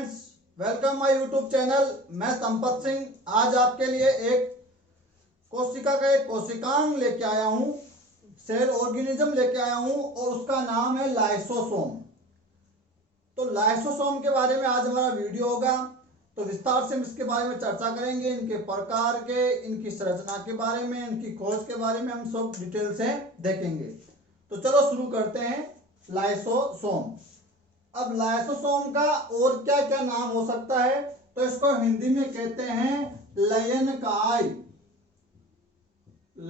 Friends, welcome my YouTube channel. मैं संपत सिंह आज आपके लिए एक कोशिका का एक कोशिकांग लेके आया हूँ, सेल ऑर्गेनिज्म लेके आया हूँ और उसका नाम है लाइसोसोम। तो लाइसोसोम के बारे में आज हमारा वीडियो होगा। तो विस्तार से हम इसके बारे में चर्चा करेंगे, इनके प्रकार के, इनकी संरचना के बारे में, इनकी खोज के बारे में हम सब डिटेल से देखेंगे। तो चलो शुरू करते हैं। लाइसोसोम। अब लाइसोसोम का और क्या क्या नाम हो सकता है? तो इसको हिंदी में कहते हैं लयनकाय,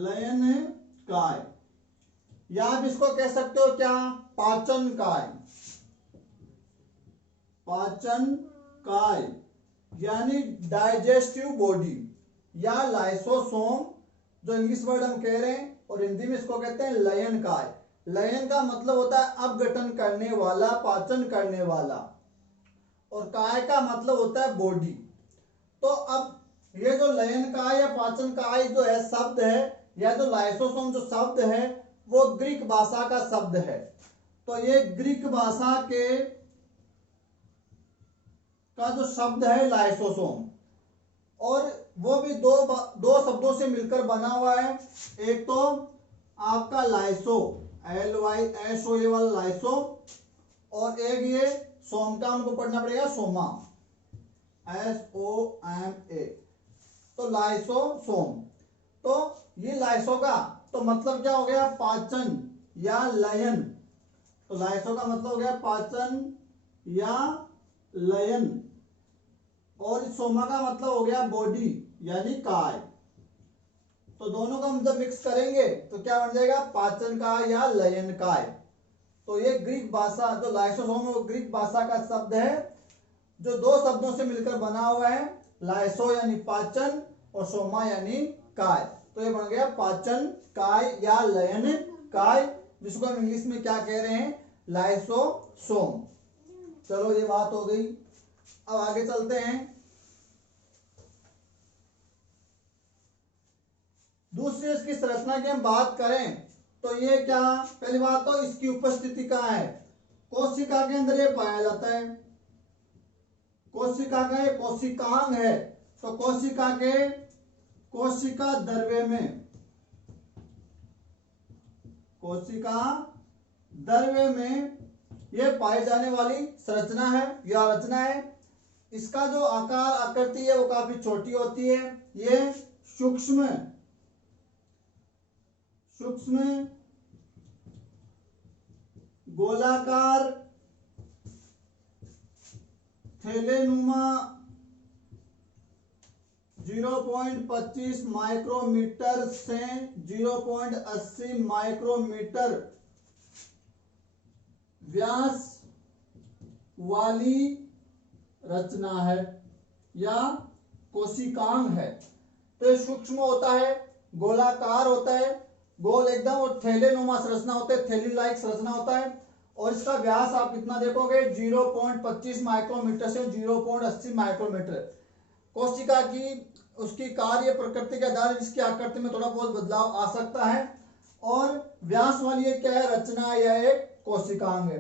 लयनकाय, या आप इसको कह सकते हो क्या, पाचनकाय, पाचनकाय यानी डाइजेस्टिव बॉडी, या लाइसोसोम जो इंग्लिश वर्ड हम कह रहे हैं, और हिंदी में इसको कहते हैं लयनकाय। लयन का मतलब होता है अपघटन करने वाला, पाचन करने वाला, और काय का मतलब होता है बॉडी। तो अब ये जो लयनकाय या पाचनकाय जो है शब्द है, या जो लाइसोसोम जो शब्द है वो ग्रीक भाषा का शब्द है। तो ये ग्रीक भाषा के का जो शब्द है लाइसोसोम, और वो भी दो शब्दों से मिलकर बना हुआ है। एक तो आपका लाइसो, LYSO ये वाला लाइसो, और एक ये सोम का हमको पढ़ना पड़ेगा सोमा, SOMA। तो लाइसोसोम, तो ये लाइसो का तो मतलब क्या हो गया, पाचन या लयन। तो लाइसो का मतलब हो गया पाचन या लयन, और सोमा का मतलब हो गया बॉडी यानी काय। तो दोनों का हम जब मिक्स करेंगे तो क्या बन जाएगा, पाचन काय या लयन काय। तो ये ग्रीक भाषा जो लाइसोसोम है वो ग्रीक भाषा का शब्द है जो दो शब्दों से मिलकर बना हुआ है, लाइसो यानी पाचन और सोमा यानी काय। तो ये बन गया पाचन काय या लयन काय, जिसको हम इंग्लिश में क्या कह रहे हैं, लाइसोसोम। चलो ये बात हो गई। अब आगे चलते हैं। दूसरी इसकी संरचना की हम बात करें तो ये क्या, पहली बात तो इसकी उपस्थिति कहाँ है, कोशिका के अंदर ये पाया जाता है। कोशिका का ये कोशिकांग है, तो कोशिका के कोशिका द्रव्य में, कोशिका द्रव्य में ये पाई जाने वाली संरचना है या रचना है। इसका जो आकार आकृति है वो काफी छोटी होती है। ये सूक्ष्म गोलाकार थैलेनुमा 0.25 माइक्रोमीटर से 0.80 माइक्रोमीटर व्यास वाली रचना है या कोशिकांग है। तो ये सूक्ष्म होता है, गोलाकार होता है, गोल एकदम, और थैलेनुमा संरचना होता है, थैली लाइक संरचना होता है। और इसका व्यास आप कितना देखोगे, 0.25 माइक्रोमीटर से 0.80 माइक्रोमीटर। कोशिका की उसकी कार्य प्रकृति के आधार इसकी आकृति में थोड़ा बहुत बदलाव आ सकता है। और व्यास वाली ये क्या है, रचना या एक कोशिकांग है।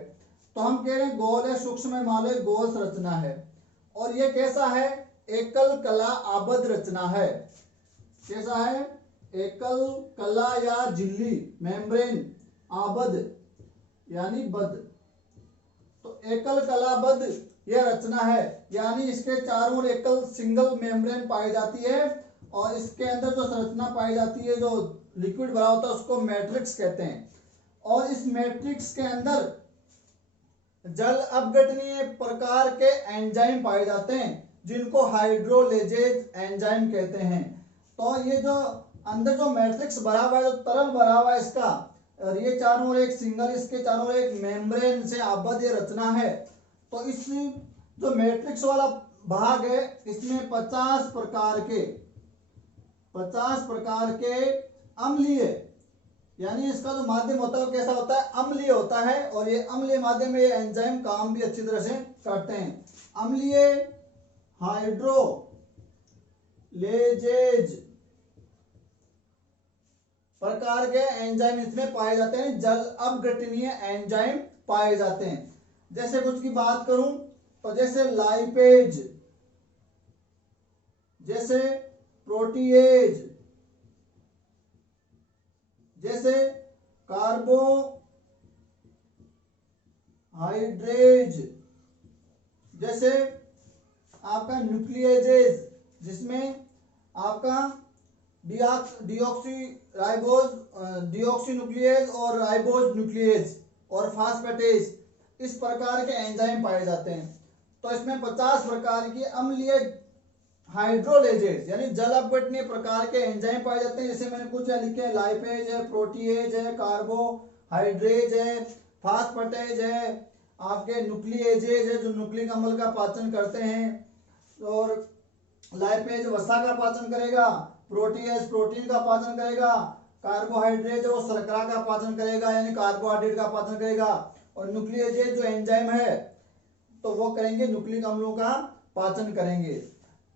तो हम कह रहे हैं गोल है, सूक्ष्म है, मान लो गोल संरचना है। और ये कैसा है, एकल कला आबद्ध रचना है। कैसा है, एकल कला या झिल्ली, मेम्ब्रेन, आबद्ध यानी बद्ध। तो एकल कलाबद्ध यह रचना है, यानी इसके चारों ओर एकल सिंगल मेम्ब्रेन पाई जाती है, और इसके अंदर जो संरचना पाई जाती है, जो लिक्विड भरा होता है, उसको मैट्रिक्स कहते हैं। और इस मैट्रिक्स के अंदर जल अपघटनीय प्रकार के एंजाइम पाए जाते हैं, जिनको हाइड्रोलेजेज एंजाइम कहते हैं। तो ये जो अंदर जो मैट्रिक्स भरा हुआ है, जो तरल भरा हुआ है इसका, और ये चारों ओर एक सिंगल, इसके चारों ओर एक मेम्ब्रेन से आबद्ध ये रचना है। तो इस जो मैट्रिक्स वाला भाग है, इसमें 50 प्रकार के अम्लीय, यानी इसका जो माध्यम होता है वो कैसा होता है, अम्लीय होता है। और ये अम्लीय माध्यम में ये एंजाइम काम भी अच्छी तरह से करते हैं। अम्लीय हाइड्रोलेजेज प्रकार के एंजाइम इसमें पाए जाते हैं, जल अपघटनीय एंजाइम पाए जाते हैं। जैसे कुछ की बात करूं तो जैसे लाइपेज, जैसे प्रोटीएज, जैसे कार्बोहाइड्रेज, जैसे आपका न्यूक्लियेजेज, जिसमें आपका डिऑक्सी न्यूक्लियेज और राइबोज न्यूक्लियेज और फास्फेटेज, इस प्रकार के एंजाइम पाए जाते हैं। तो इसमें 50 प्रकार की अम्लीय हाइड्रोलेजेज यानी जल अपघटनीय प्रकार के एंजाइम पाए जाते हैं। जैसे मैंने कुछ लिखे हैं, लाइपेज है, प्रोटीएज है, कार्बोहाइड्रेज है, फास्फेटेज है, आपके न्यूक्लियेजेज है जो न्यूक्लिक अम्ल का पाचन करते हैं, और लाइपेज वसा का पाचन करेगा, प्रोटीएज प्रोटीन का पाचन करेगा, कार्बोहाइड्रेट वो शर्करा का पाचन करेगा यानी कार्बोहाइड्रेट का पाचन करेगा, और न्यूक्लियेजेज जो एंजाइम है तो वो करेंगे न्यूक्लिक अम्लों का पाचन करेंगे।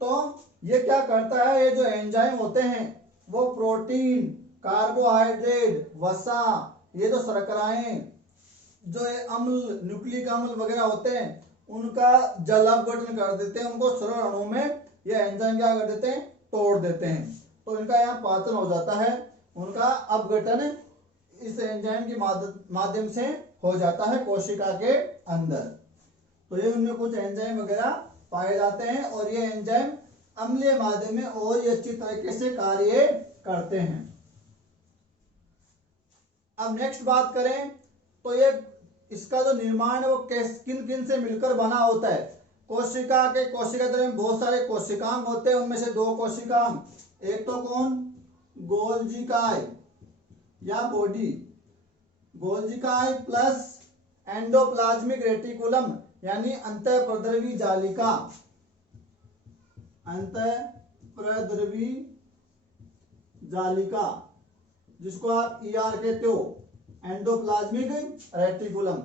तो ये क्या करता है, ये जो एंजाइम होते हैं वो प्रोटीन, कार्बोहाइड्रेट, वसा, ये जो शर्कराएं, जो ये अम्ल, न्यूक्लिक अम्ल वगैरह होते हैं उनका जल अपघटन कर देते हैं, उनको सरल अणु में ये एंजाइम क्या कर देते हैं, तोड़ देते हैं। तो इनका यहाँ पाचन हो जाता है, उनका अपघटन इस एंजाइम के माध्यम से हो जाता है कोशिका के अंदर। तो ये उनमें कुछ एंजाइम वगैरह पाए जाते हैं और ये एंजाइम अम्लीय माध्यम में और ये अच्छी तरीके से कार्य करते हैं। अब नेक्स्ट बात करें तो ये इसका जो निर्माण है वो किन किन से मिलकर बना होता है। कोशिका द्रव्य में बहुत सारे कोशिकांग होते हैं, उनमें से 2 कोशिकांग, एक तो कौन, गोल्जिकाय या बॉडी, गोल्जिकाय प्लस एंडोप्लाज्मिक रेटिकुलम यानी अंतःप्रद्रवी जालिका, अंतःप्रद्रवी जालिका जिसको आप ईआर कहते हो, एंडोप्लाज्मिक रेटिकुलम।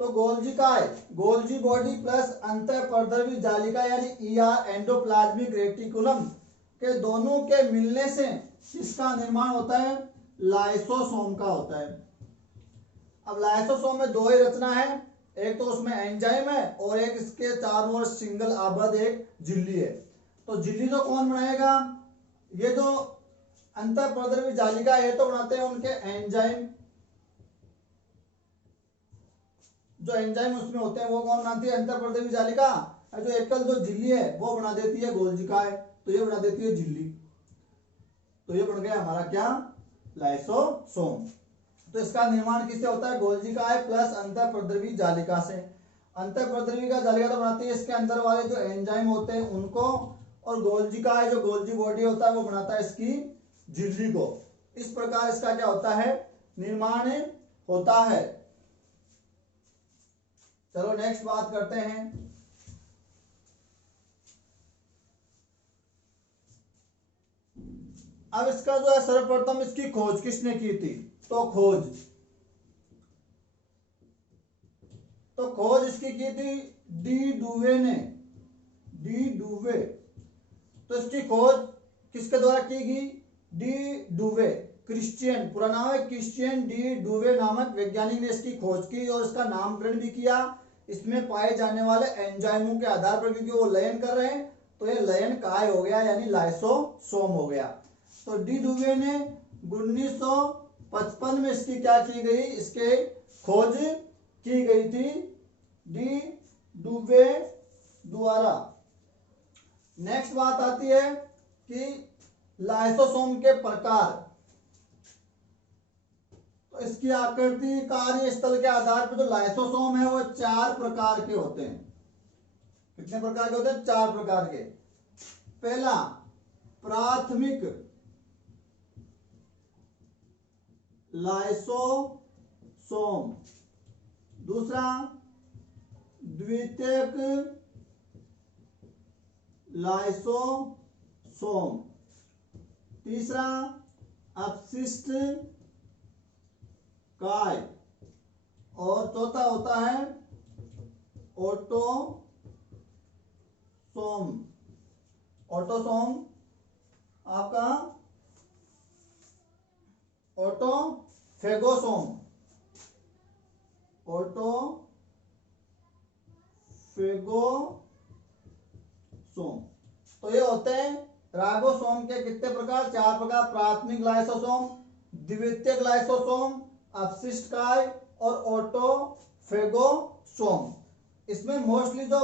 तो गोल्जिकाय, गोल्जी बॉडी प्लस अंतःप्रद्रवी जालिका यानी ईआर, एंडोप्लाज्मिक रेटिकुलम के दोनों के मिलने से किसका निर्माण होता है, लाइसोसोम का होता है। अब लाइसोसोम में 2 ही रचना है, एक तो उसमें एंजाइम है और एक इसके चारों ओर सिंगल आबद्ध एक झिल्ली है। तो झिल्ली तो कौन बनाएगा, ये जो अंतःप्रद्रवी जालिका है तो बनाते हैं उनके एंजाइम, जो एंजाइम उसमें होते हैं वो कौन बनाती है, अंतःप्रद्रवी जालिका। जो एकल जो झिल्ली है वो बना देती है गोल्जिकाय, तो ये बना देती है झिल्ली। तो ये बन गया हमारा क्या, लाइसोसोम। तो इसका निर्माण किससे होता है, गोल्जिकाय प्लस अंतःप्रद्रवी जालिका से। अंतःप्रद्रवी का जालिका तो बनाती है इसके अंदर वाले जो एंजाइम होते हैं उनको, और गोल्जिकाय जो गोल्जी बॉडी होता है वो बनाता है इसकी झिल्ली को। इस प्रकार इसका क्या होता है, निर्माण होता है। चलो नेक्स्ट बात करते हैं। अब इसका जो है सर्वप्रथम इसकी खोज किसने की थी, तो खोज इसकी की थी डी डुवे ने, डी डुवे। तो इसकी खोज किसके द्वारा की गई, डी डुवे, क्रिश्चियन, पूरा नाम है क्रिश्चियन डी डुवे नामक वैज्ञानिक ने इसकी खोज की और इसका नामकरण भी किया इसमें पाए जाने वाले एंजाइमों के आधार पर, क्योंकि वो लयन कर रहे हैं तो ये लयन काय हो गया यानी लाइसोसोम हो गया। तो डी डुवे ने 1955 में इसकी क्या की गई, इसके खोज की गई थी डी डुवे द्वारा। नेक्स्ट बात आती है कि लाइसोसोम के प्रकार। तो इसकी आकृति, कार्य स्थल के आधार पर जो लाइसोसोम है वो 4 प्रकार के होते हैं। कितने प्रकार के होते हैं, 4 प्रकार के। पहला प्राथमिक लाइसोसोम, दूसरा द्वितीयक लाइसोसोम, तीसरा अपशिष्ट काय, और चौथा होता है ऑटोसोम। ऑटोसोम आपका ऑटोफेगोसोम, ऑटोफेगोसोम फेगोसोम। तो ये होते हैं राइबोसोम के कितने प्रकार? 4 प्रकार। प्राथमिक लाइसोसोम, द्वितीयक लाइसोसोम, अपशिष्टकाय और ऑटोफेगोसोम। इसमें मोस्टली जो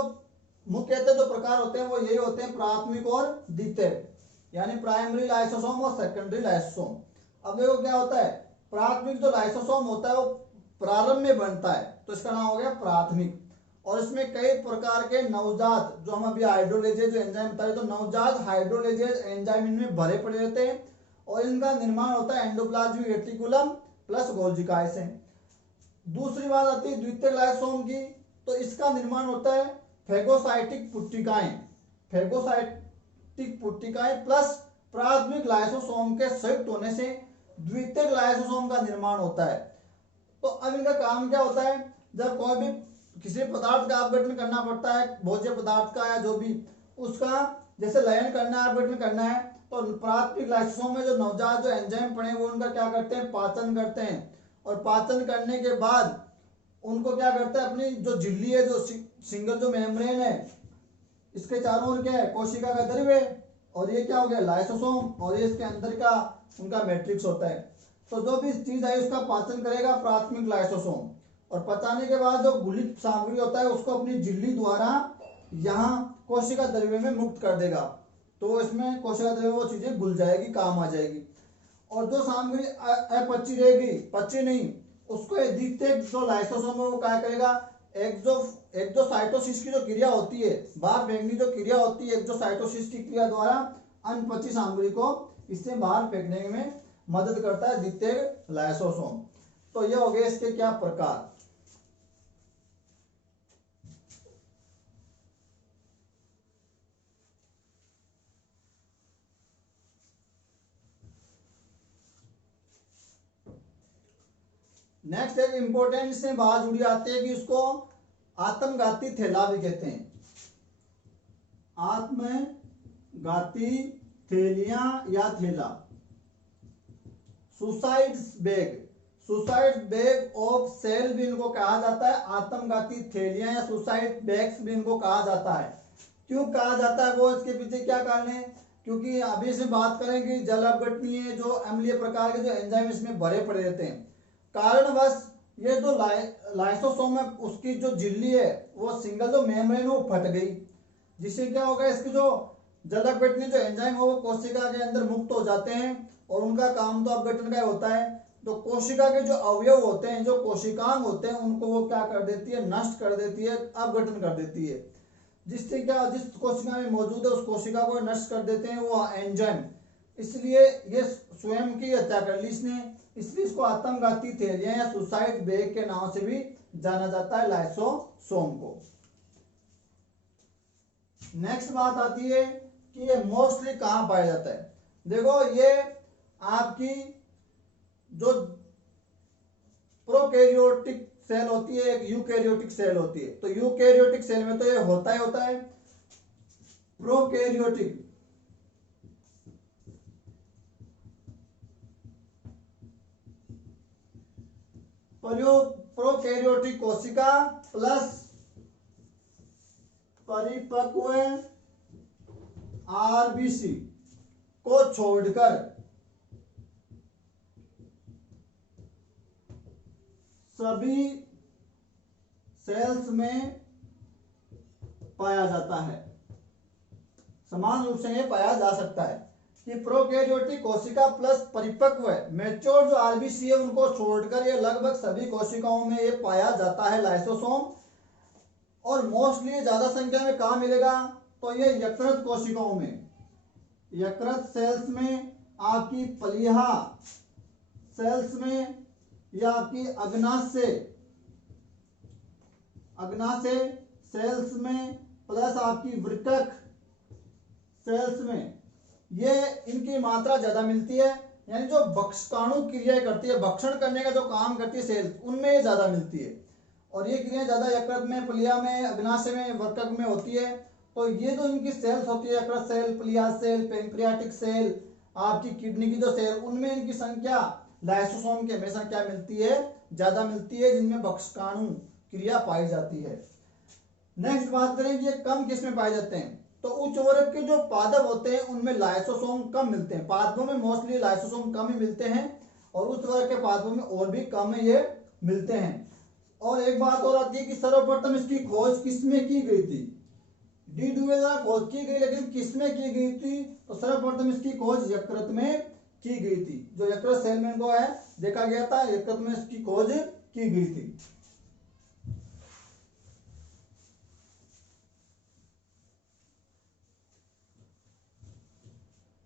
मुख्यतः जो प्रकार होते हैं वो यही होते हैं, प्राथमिक और द्वितीयक, यानी प्राइमरी लाइसोसोम और सेकेंडरी लाइसोसोम। अब देखो क्या होता है, प्राथमिक जो लाइसोसोम होता है वो प्रारंभ में बनता है, तो इसका नाम हो गया प्राथमिक। और इसमें कई प्रकार के नवजात, जो हम अभी हाइड्रोलेजेज एंजाइम बताए, तो नवजात हाइड्रोलेजेज एंजाइम इनमें भरे पड़े रहते हैं और इनका निर्माण होता है एंडोप्लाज्मिक रेटिकुलम प्लस गोल्जी काय से। दूसरी बात आती है द्वितीयक लाइसोसोम की, तो इसका निर्माण होता है फेगोसाइटिक पुट्टिकाएं, फेगोसाइटिक पुट्टिकाएं प्लस प्राथमिक लाइसोसोम के संयुक्त होने से द्वितीयक लाइसोसोम का निर्माण होता है। तो अब इनका काम क्या होता है, जब कोई भी किसी पदार्थ का अपघटन करना पड़ता है, भोज्य पदार्थ का या जो भी, उसका जैसे लयन करना है, अपघटन करना है, तो प्राथमिक लाइसोसोम में जो नवजात जो एंजाइम पड़े वो उनका क्या करते हैं, पाचन करते हैं। और पाचन करने के बाद उनको क्या करते हैं, अपनी जो झिल्ली है, जो सिंगल जो मेम्ब्रेन है, इसके चारों ओर क्या है, कोशिका का द्रव्य, और ये क्या हो गया, लाइसोसोम, और ये इसके अंदर का उनका मैट्रिक्स होता है। तो जो भी चीज है उसका पाचन करेगा प्राथमिक लाइसोसोम, और पचाने के बाद जो गुलित सामग्री होता है उसको अपनी झिल्ली द्वारा यहाँ कोशिका द्रव्य में मुक्त कर देगा, तो इसमें कोशिका द्रव्य वो चीजें घुल जाएगी, काम आ जाएगी। और जो सामग्री अपची रहेगी, पची नहीं, उसको द्वितीयक जो लाइसोसोम है वो क्या करेगा, एक्सोसाइटोसिस की जो क्रिया होती है, बाहर फेंकने जो क्रिया होती है, एक्सोसाइटोसिस की क्रिया द्वारा अनपची सामग्री को इससे बाहर फेंकने में मदद करता है द्वितीयक लाइसोसोम। तो ये हो गए इसके क्या प्रकार। नेक्स्ट एक इंपॉर्टेंट से बात जुड़ी आती है कि इसको आत्मघाती थैला भी कहते हैं, आत्मघाती थैलियां या थैला। सुसाइड बैग ऑफ सेल भी इनको कहा जाता है, आत्मघाती थैलियां या सुसाइड बैग्स भी इनको कहा जाता है। क्यों कहा जाता है, वो इसके पीछे क्या कारण है, क्योंकि अभी इसमें बात करेंगे जल अपघटनीय जो अम्लीय प्रकार के जो एंजाइम इसमें भरे पड़े रहते हैं, कारणवश ये जो लाइसोसोम है उसकी जो झिल्ली है वो सिंगल जो मेम्ब्रेन वो फट गई, जिससे क्या होगा, इसकी जो जल अपघटनीय जो एंजाइम है वो कोशिका के अंदर मुक्त हो जाते हैं, और उनका काम तो अपघटन का होता है। तो कोशिका के जो अवयव होते हैं, जो कोशिकांग होते हैं, उनको वो क्या कर देती है, नष्ट कर देती है, अपघटन कर देती है, जिससे क्या, जिस कोशिका में मौजूद है उस कोशिका को नष्ट कर देते हैं वो एंजाइम। इसलिए ये स्वयं की हत्या कर ली इसने, इसलिए इसको आत्मघाती थैलियां या सुसाइड बैग के नाम से भी जाना जाता है लाइसोसोम को। नेक्स्ट बात आती है कि ये मोस्टली कहां पाया जाता है। देखो ये आपकी जो प्रोकैरियोटिक सेल होती है, एक यूकैरियोटिक सेल होती है, तो यूकैरियोटिक सेल में तो ये होता है प्रोकैरियोटिक, प्रोकैरियोटिक कोशिका प्लस परिपक्व आरबीसी को छोड़कर सभी सेल्स में पाया जाता है, समान रूप से ये पाया जा सकता है कि प्रोकैरियोटिक कोशिका प्लस परिपक्व मैच्योर जो आरबीसी है उनको छोड़कर ये लगभग सभी कोशिकाओं में ये पाया जाता है लाइसोसोम। और मोस्टली ज्यादा संख्या में कहां मिलेगा, तो ये यकृत कोशिकाओं में, यकृत सेल्स में, आपकी प्लीहा सेल्स में, या आपकी अग्नाशय सेल्स में, प्लस आपकी वृक्क सेल्स में, ये इनकी मात्रा ज्यादा मिलती है। यानी जो भक्षकाणु क्रिया करती है, भक्षण करने का जो काम करती है सेल्स, उनमें ये ज्यादा मिलती है, और ये क्रिया ज्यादा यकृत में, प्लीहा में, अग्नाशय में, वृक्क में होती है। तो ये जो इनकी सेल्स होती है, यकृत सेल, प्लीहा सेल, पेंक्रियाटिक सेल, आपकी किडनी की जो सेल, उनमें इनकी संख्या लाइसोसोम की हमेशा क्या मिलती है, ज्यादा मिलती है, जिनमें भक्षकाणु क्रिया पाई जाती है। नेक्स्ट बात करें कि ये कम किस में पाए जाते हैं, तो उच्च वर्ग के जो पादप होते हैं उनमें लाइसोसोम कम मिलते हैं। पादपों में मोस्टली लाइसोसोम कम ही मिलते हैं और उच्च वर्ग के पादपों में और भी कम ये मिलते हैं। और एक बात और आती है कि सर्वप्रथम इसकी खोज किसमें की गई थी, डी डुवे द्वारा खोज की गई, लेकिन किसमें की गई थी, तो सर्वप्रथम इसकी खोज यकृत में की गई थी। जो यकृत सेल में इनको है देखा गया था, यकृत में इसकी खोज की गई थी।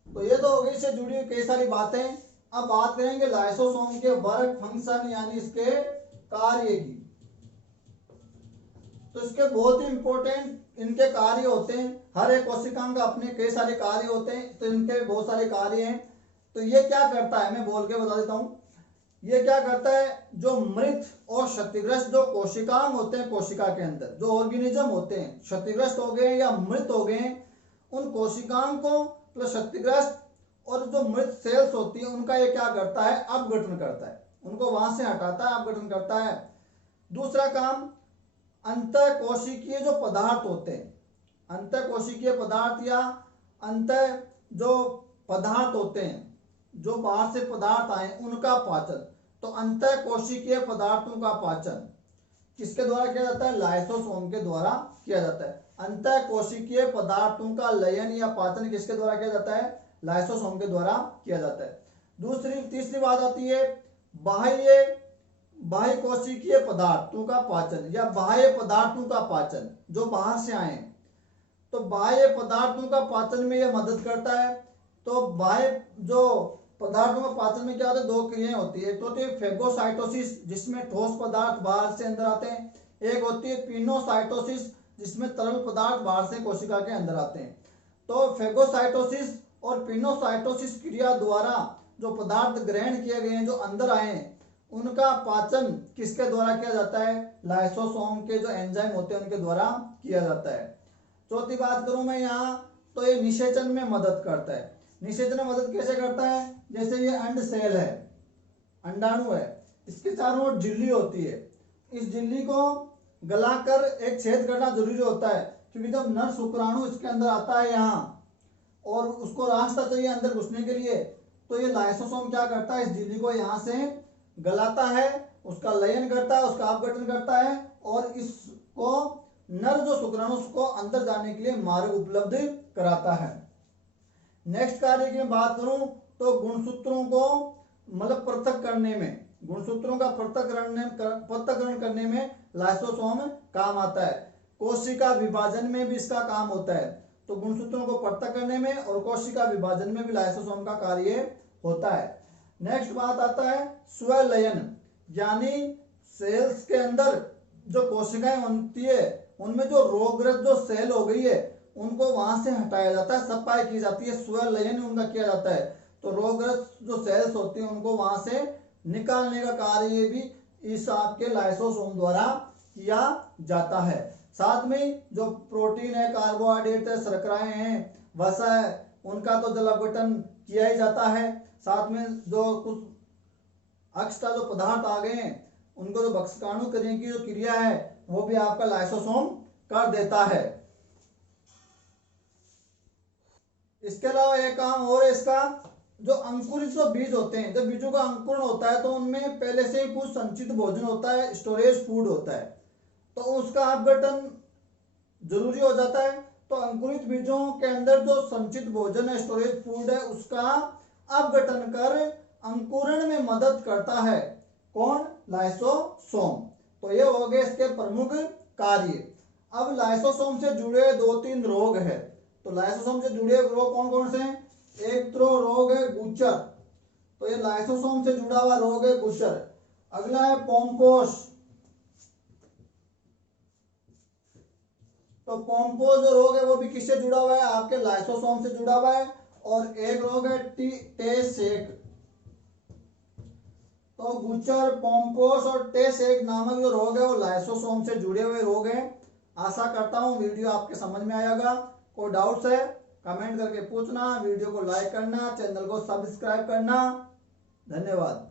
तो ये तो हो गई इससे जुड़ी हुई कई सारी बातें। अब बात करेंगे लाइसोसोम के वर्क, फंक्शन यानी इसके कार्य की। तो इसके बहुत ही इंपॉर्टेंट इनके कार्य होते हैं। हर एक कोशिकांग का अपने कई सारे कार्य होते हैं, तो इनके बहुत सारे कार्य हैं। तो ये क्या करता है, मैं बोल के बता देता हूं। ये क्या करता है, जो मृत और क्षतिग्रस्त जो कोशिकांग होते हैं कोशिका के अंदर, जो ऑर्गेनिज्म होते हैं, क्षतिग्रस्त हो गए या मृत हो गए, उन कोशिकांग को प्लस क्षतिग्रस्त और जो मृत सेल्स होती है उनका ये क्या करता है, अपघटन करता है, उनको वहां से हटाता है, अपघटन करता है। दूसरा काम, अंतःकोशिकीय जो पदार्थ होते हैं, अंतःकोशिकीय पदार्थ या अंतः जो पदार्थ होते हैं जो बाहर से पदार्थ आए उनका पाचन। तो अंतःकोशिकीय पदार्थों का पाचन किसके द्वारा किया जाता है, लाइसोसोम के द्वारा किया जाता है। अंतःकोशिकीय पदार्थों का लयन या पाचन किसके द्वारा किया जाता है, लाइसोसोम के द्वारा किया जाता है। तीसरी बात आती है बाह्य कोशिकीय पदार्थों का पाचन या बाह्य पदार्थों का पाचन जो बाहर से आए। तो बाह्य पदार्थों का पाचन में यह मदद करता है। तो बाह्य जो पदार्थों का पाचन में क्या होता है, दो क्रियाएं होती है। एक होती है फेगोसाइटोसिस जिसमें ठोस पदार्थ बाहर से अंदर आते हैं, एक होती है पिनोसाइटोसिस जिसमें तरल पदार्थ बाहर से कोशिका के अंदर आते हैं। तो फेगोसाइटोसिस और पिनोसाइटोसिस क्रिया द्वारा जो पदार्थ ग्रहण किए गए हैं, जो अंदर आए हैं, उनका पाचन किसके द्वारा किया जाता है, लाइसोसोम के जो एंजाइम होते हैं उनके द्वारा किया जाता है। चौथी बात करूं मैं यहाँ, तो ये निषेचन में मदद करता है। निषेचन में मदद कैसे करता है, जैसे ये अंड सेल है, अंडाणु है, इसके चारों ओर झिल्ली होती है। इस झिल्ली को गलाकर एक छेद करना जरूरी होता है, क्योंकि जब नर शुक्राणु इसके अंदर आता है यहाँ और उसको रास्ता चाहिए अंदर घुसने के लिए, तो ये लाइसोसोम क्या करता है, इस झिल्ली को यहाँ से गलाता है, उसका लयन करता है, उसका अपघटन करता है और इसको नर जो शुक्राणु उसको अंदर जाने के लिए मार्ग उपलब्ध कराता है। नेक्स्ट कार्य की बात करूं तो गुणसूत्रों को मतलब पृथक करने में, गुणसूत्रों का पृथक्करण करने में लाइसोसोम काम आता है। कोशिका विभाजन में भी इसका काम होता है। तो गुणसूत्रों को पृथक करने में और कोशिका विभाजन में भी लाइसोसोम का कार्य होता है। नेक्स्ट बात आता है स्वलयन, यानी सेल्स के अंदर जो कोशिकाएं बनती है उनमें जो रोगग्रस्त जो सेल हो गई है उनको वहां से हटाया जाता है, सफाई की जाती है, स्वलयन उनका किया जाता है। तो रोगग्रस्त जो सेल्स होती हैं उनको वहां से निकालने का कार्य भी इस आपके लाइसोसोम द्वारा किया जाता है। साथ में जो प्रोटीन है, कार्बोहाइड्रेट है, शर्कराएं हैं, वसा है, उनका तो जल अपघटन किया ही जाता है। साथ में जो कुछ एक्स्ट्रा जो पदार्थ आ गए हैं उनको जो भक्षकाणु करने की जो क्रिया है वो भी आपका लाइसोसोम कर देता है। इसके अलावा एक काम और है इसका, जो अंकुरित जो बीज होते हैं, जब बीजों का अंकुरण होता है तो उनमें पहले से ही कुछ संचित भोजन होता है, स्टोरेज फूड होता है, तो उसका अपघटन जरूरी हो जाता है। तो अंकुरित बीजों के अंदर जो संचित भोजन है, स्टोरेज फूड है, उसका अपघटन कर अंकुरण में मदद करता है कौन, लाइसोसोम। तो ये हो गए इसके प्रमुख कार्य। अब लाइसोसोम से जुड़े 2-3 रोग है। तो लाइसोसोम से जुड़े रोग कौन कौन से हैं, एक तो रोग है गुचर, तो ये लाइसोसोम से जुड़ा हुआ रोग है गुचर। अगला है पोम्पोस, तो पोम्पोस जो रोग है वो भी किससे जुड़ा हुआ है, आपके लाइसोसोम से जुड़ा हुआ है। और एक रोग है टे सेक, तो गुचर, पोम्पोस और टे सेक नामक जो रोग है वो लाइसोसोम से जुड़े हुए रोग हैं। आशा करता हूँ वीडियो आपके समझ में आएगा। कोई डाउट्स है कमेंट करके पूछना, वीडियो को लाइक करना, चैनल को सब्सक्राइब करना। धन्यवाद।